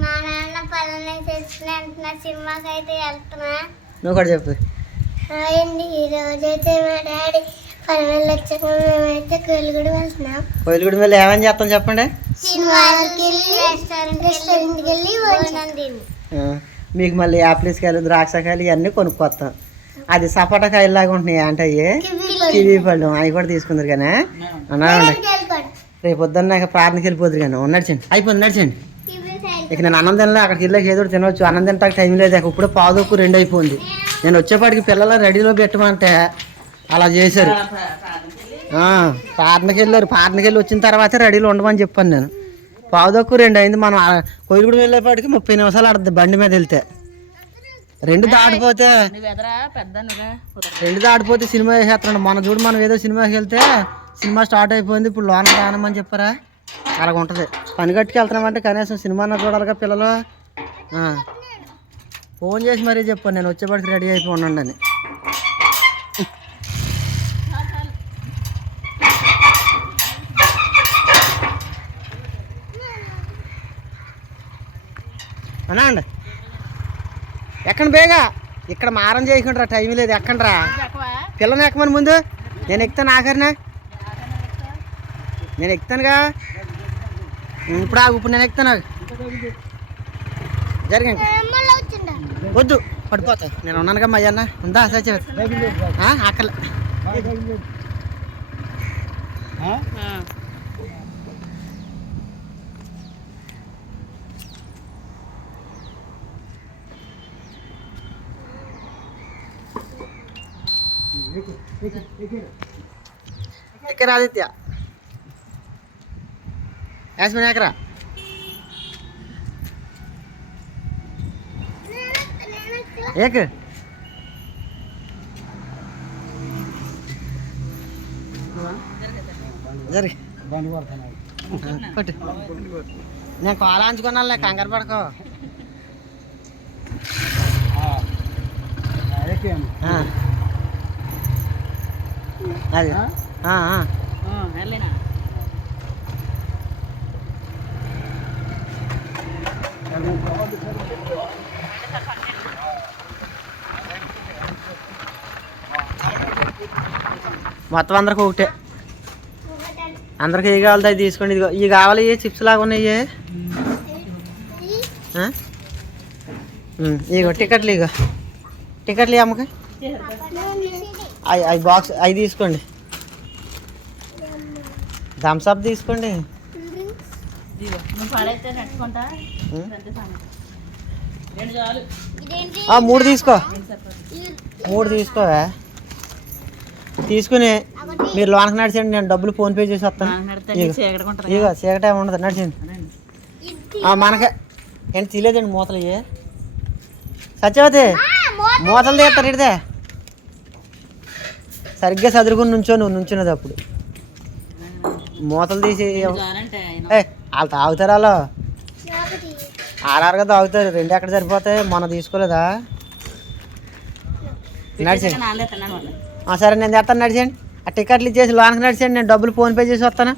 మా నాన్న పనులు తెచ్చిన వెంటనే సినిమాకి అయితే వెళ్తున్నా. నువ్వు కూడా చెప్పు. అయింది ఈ రోజైతే మా డాడీ పనులు వచ్చాక మేమైతే కూలిగూడ వెళ్తున్నాం. కోయిలగూడి మీద ఏమని చేస్తాం చెప్పండి? సినిమాకి వెళ్ళి రెస్టారెంట్కి వెళ్ళి భోజనం తిని. ఆ, మీకు మళ్ళీ యాప్లిస్కాయలు ద్రాక్షకాయలు ఇవన్నీ కొనుక్కొస్తాం. అది సపోటాకాయలు లాగా ఉంటున్నాయి అంటే అయ్యి? కివీ పళ్ళు. అవి కూడా తీసుకుందరు కానీ. అన్నాడండి రేపు పొద్దున్న ప్రార్థనకి వెళ్ళిపోతురు కానీ. నడిచండి అయిపోయింది నడిచండి ఇక నేను అన్నం తినలే అక్కడికి వెళ్ళాక ఏదో తినవచ్చు. అన్నం తింటాక టైం లేదు. ఇక ఇప్పుడు పావుదొక్కు రెండు అయిపోయింది. నేను వచ్చేపాటికి పిల్లలు రెడీలో పెట్టమంటే అలా చేశారు. ఆ, ప్రార్థనకి వెళ్ళారు. ప్రార్థనకి వెళ్ళి వచ్చిన తర్వాత రెడీలో ఉండమని చెప్పాను నేను. పావుదొక్కు రెండు అయింది. మనం ఆ కొయ్యగూడ వెళ్ళేపాటికి ముప్పై నిమిషాలు ఆడుతుంది బండి మీద వెళ్తే. రెండు దాటిపోతే రెండు దాటిపోతే సినిమా వేసేస్తున్నాడు. మన చూడు మనం ఏదో సినిమాకి వెళ్తే సినిమా స్టార్ట్ అయిపోయింది. ఇప్పుడు లోన రానమని చెప్పారా? అలాగ ఉంటుంది పని కట్టుకు వెళ్తున్నామంటే కనీసం సినిమా చూడాలిగా పిల్లలు. ఫోన్ చేసి మరీ చెప్పాను నేను వచ్చేప్పటికి రెడీ అయిపోయి ఉండండి అని. అనా అండి. ఎక్కండి బేగా? ఇక్కడ మారం చేయకుండా టైం లేదు ఎక్కండి పిల్లని ఎక్కమని ముందు? నేను ఎక్కుతాను ఆఖరినా. నేను ఎక్కుతానుగా. ఇప్పుడు ఆగు ఇప్పుడు నేను ఎక్కుతాను ఆగు. జరిగండి వద్దు పడిపోతా. నేను ఉన్నానుగా మా అన్న ఉందా సత్య అక్కల ఎక్కరా ఆదిత్య యాస్మిన్ ఎక్కరా ఏక్. నేను కాలాంచుకున్నాను కంగారు పడకో. అది ఆ, ఆ. వెళ్ళినా మొత్తం అందరికి ఒకటే. అందరికి ఏ కావాలి అది తీసుకోండి. ఇదిగో ఇవి కావాలి ఏ చిప్స్ లాగా ఉన్నాయి ఇగో టికెట్లు ఇగో టికెట్లు అమ్మకి. అవి అవి బాక్స్ అవి తీసుకోండి. థమ్స్ అప్ తీసుకోండి. మూడు తీసుకో. మూడు తీసుకోవా. తీసుకుని మీరు లోనకి నడిచండి నేను డబ్బులు ఫోన్పే చేసి వస్తాను. ఇగో. చీకటే ఉండదు నడిచండి ఆ, మనకే. ఏంటి తీలేదండి మూతలు ఇవి? సత్యవతి మూతలు తీస్తారు ఇడితే సరిగ్గా చదువుకుని నుంచో నువ్వు నుంచున్నది అప్పుడు. మూతలు తీసి వాళ్ళు తాగుతారు ఆరారుగా తాగుతారు. రెండు ఎక్కడ సరిపోతాయి? మొన్న తీసుకోలేదా? నడిచండి. సరే నేను తెస్తాను నడిచండి. ఆ టికెట్లు ఇచ్చేసి లోనకి నడిచండి. నేను డబ్బులు ఫోన్పే చేసి వస్తాను.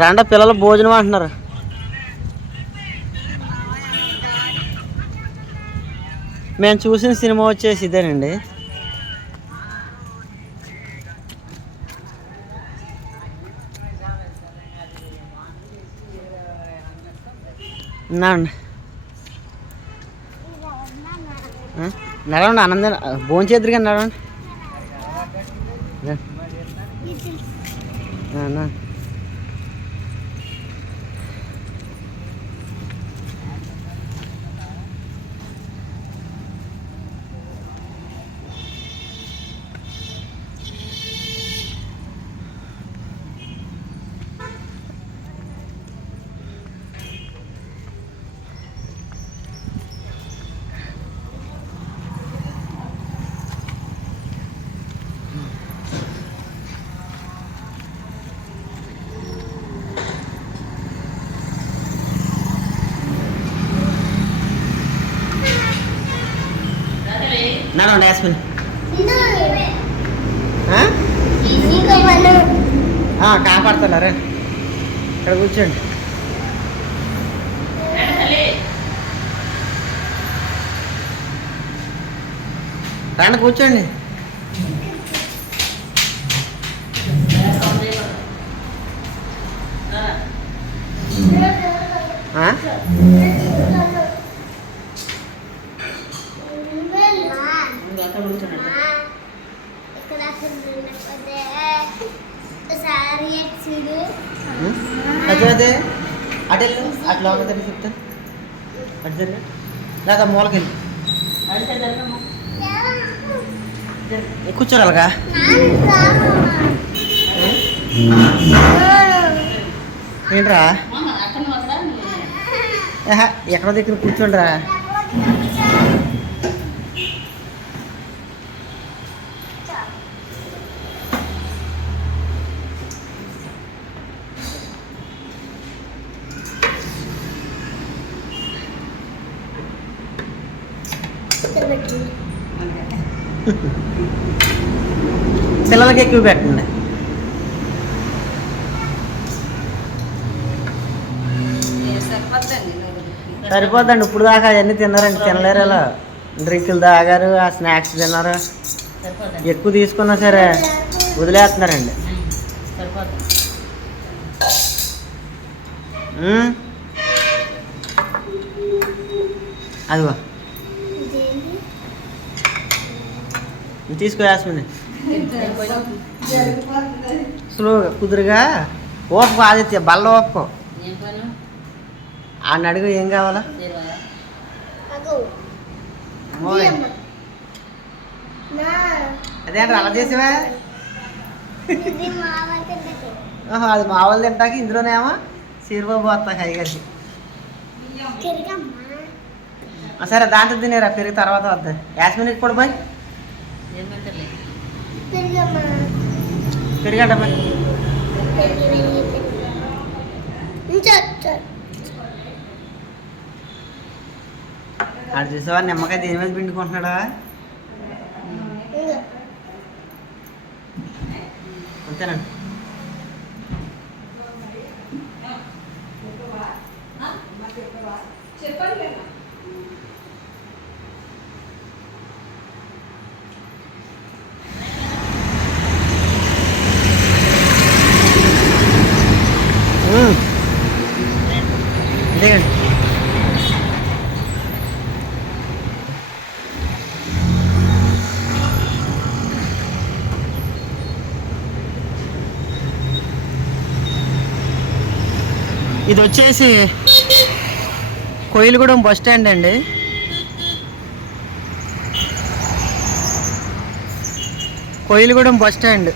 రాండా పిల్లలు భోజనం అంటున్నారు. మేము చూసిన సినిమా వచ్చేసి ఇదేనండి. నడవండి ఆనందం. భోజనం చేద్దరు కానీ నడవండి. నడవండి యాస్మిన్ కాపాడుతున్నారా? ఇక్కడ కూర్చోండి. రండి కూర్చోండి. ఆ? అక్కడ కూర్చోండి ఇక్కడ లేకపోతే సారీ చూడు ఉం? సత్యవతి అటు వెళ్ళు అటు లోపల తిరిగి చెప్తాను అటు తిరిగి లేదా మూలకెళ్ళి. కూర్చోరు అలాగా ఏంట్రా? ఎక్కడో దగ్గర కూర్చోండిరా? పిల్లలకి ఎక్కువ పెట్టండి. సరిపోద్దండి ఇప్పుడు దాకా అవన్నీ తిన్నారండి. తినలేరు ఇలా డ్రింకులు తాగారు ఆ స్నాక్స్ తిన్నారు. ఎక్కువ తీసుకున్నా సరే వదిలేస్తున్నారండి. అదిగో. ఇది తీసుకో యాస్మిని. స్లోగా కుదురుగా? ఓపుకో ఆదిత్య బల్ల ఓపుకో. ఆయన అడుగు ఏం కావాలా? దేవాయా మోయ్. అదేంటి అలా చేసావా? ఓహో అది మా వాళ్ళు తింటాక ఇందులోనేమో సీరుబాబు వస్తా తిరగమ్మా. సరే దాంట్లో తినేరా పెరిగి తర్వాత వద్దా. యాస్మిన్కి కూడా పోయి. ఏం తిరిగి చూసావా నిమ్మకాయ దేని మీద పిండుకుంటున్నాడా? అంతేనండి చెప్పండి వచ్చేసి కోయిలగూడెం బస్ స్టాండ్ అండి. Koilagudem bus stand.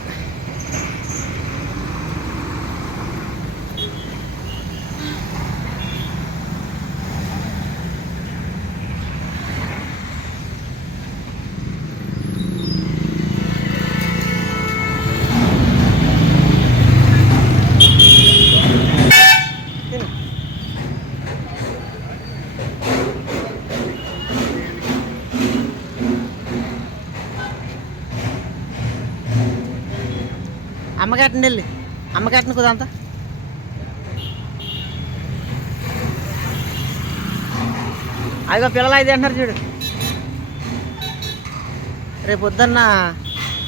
అమ్మగట్టండి వెళ్ళి అమ్మగట్టను కుదంతా. అదిగో పిల్లలు అయితే అంటున్నారు చూడు. రేపు పొద్దున్న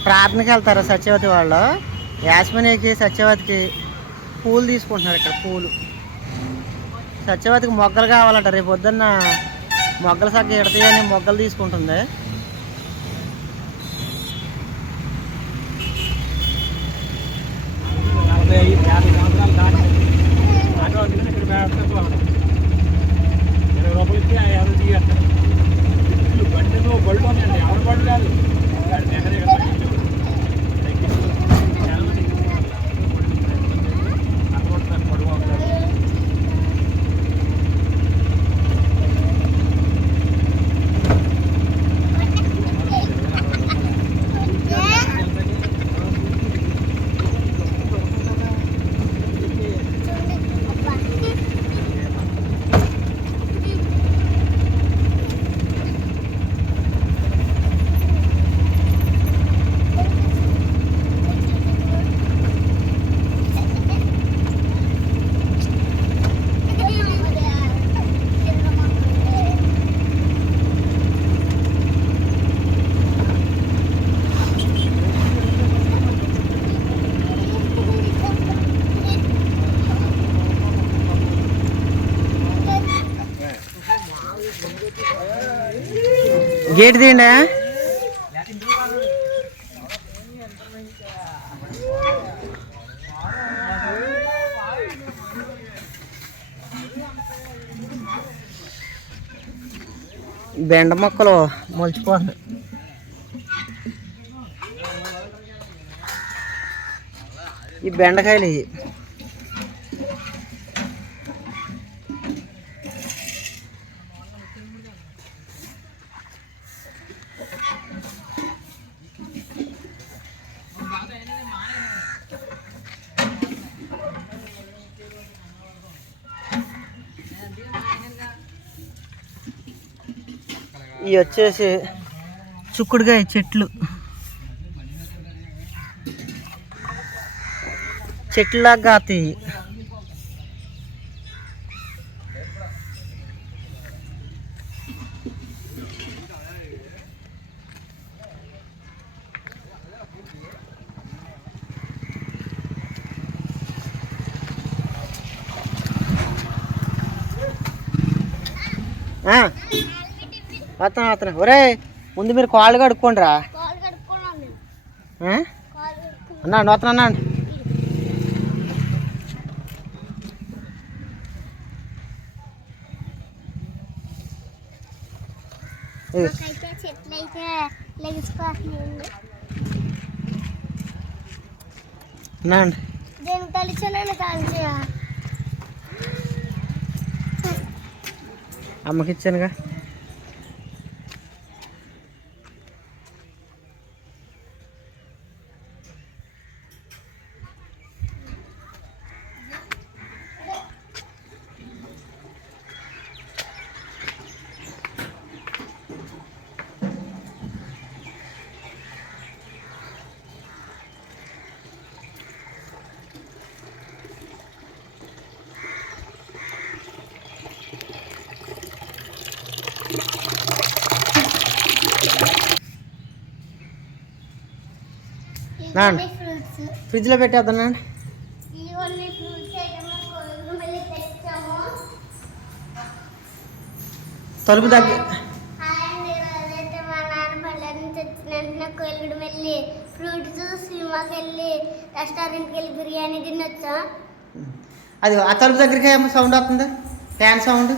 ప్రార్థనకి వెళ్తారు సత్యవతి వాళ్ళు? యాస్మినికి సత్యవతికి పూలు తీసుకుంటున్నారు ఇక్కడ పూలు. సత్యవతికి మొగ్గలు కావాలంట. రేపు పొద్దున్న మొగ్గలు సగ్గ ఎడతాయని మొగ్గలు తీసుకుంటుంది. ಯಾವ ಯಾವುದು ಈಗ ಬಟ್ಟೆದು ಬಳ್ಳುವ ಮೇಲೆ ಯಾರು ಬಳ್ಳ ಅದು గేట్ తీయండి బెండ మొక్కలు మొలిచిపోతుంది. ఈ బెండకాయలు ఇవి వచ్చేసి చుక్కుడుకాయ చెట్లు. చెట్లాగా కాతాయి ఆ, వస్తాను వస్తాను. ఒరే ముందు మీరు కాళ్ళు కడుక్కోండి రా అన్నాండి వస్తాను అన్నాండి ఇదిగో. మాకైతే చెట్లు అయితే లెగిసిపోతున్నాయండి అన్నాండి దేని తలిచానని కాల్చా అమ్మకి ఇచ్చానుగా నాన్న. ఫ్రూట్స్ ఫ్రిడ్జ్లో పెట్టేద్దానండి ఇవన్నీ ఫ్రూట్స్ అయితే మనం కోయిలు మళ్ళీ తెచ్చాము తలుపు దగ్గర హాయ్ అండి రోజైతే మా నాన్న పల్లె వచ్చిన వెంటనే కోయిలుగుడు వెళ్ళి ఫ్రూట్స్ సినిమాకి వెళ్ళి రెస్టారెంట్కి వెళ్ళి బిర్యానీ తినొచ్చా? అది ఆ తలుపు దగ్గరికి ఏమో సౌండ్ వస్తుందా? Fan sound